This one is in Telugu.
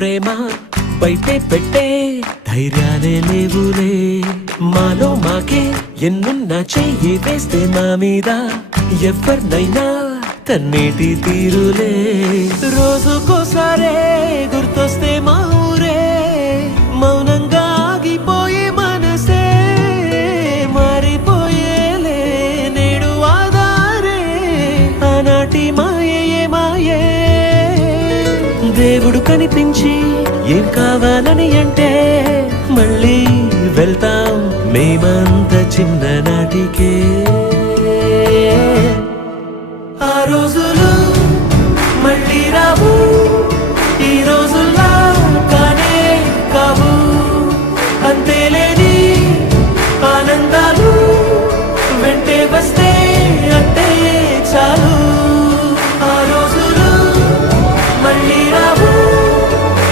ప్రేమ బయటే పెట్టే ధైర్యాలే లేవులే మాలో మాకే ఎన్నున్నా చెయ్యి వేస్తే మా మీద ఎవరినైనా తన్నేటి తీరులే రోజుకోసారే గుర్తొస్తే మా ఊరే మౌనంగా ఆగిపోయే మనసే మారిపోయేలే నేడు ఆధారే ఆనాటి మాయే మాయే దేవుడు కనిపించి ఏం కావాలని అంటే మళ్ళీ వెళ్తాం మేమంత చిన్ననాటికే